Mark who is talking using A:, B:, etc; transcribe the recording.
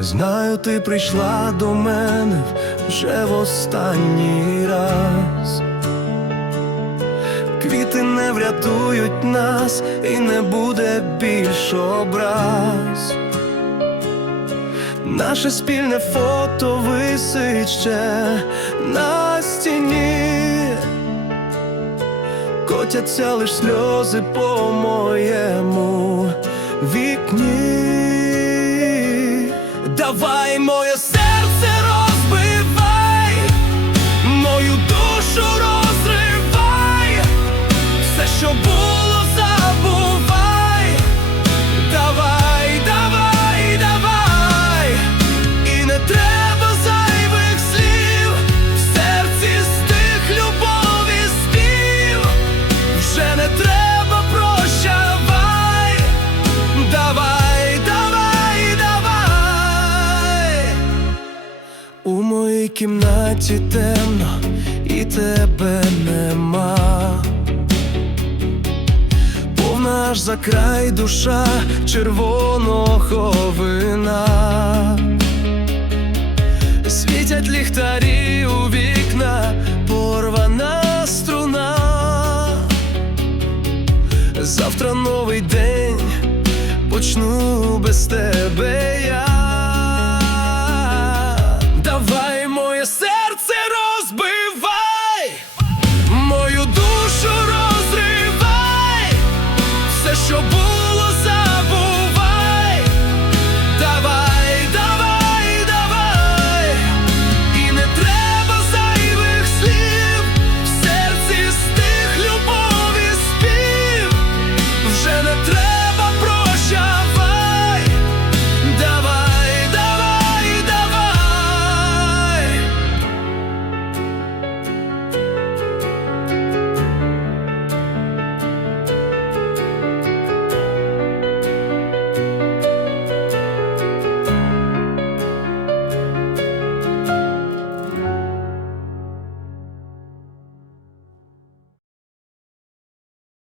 A: Знаю, ти прийшла до мене вже в останній раз. Квіти не врятують нас і не буде більш образ. Наше спільне фото висить ще на стіні. Котяться лиш сльози по моєму Давай моє серце Моїй кімнаті темно і тебе нема. Повна аж за край душа червоного вина. Світять ліхтарі у вікна, порвана струна. Завтра новий день, почну без тебе я. все, що було.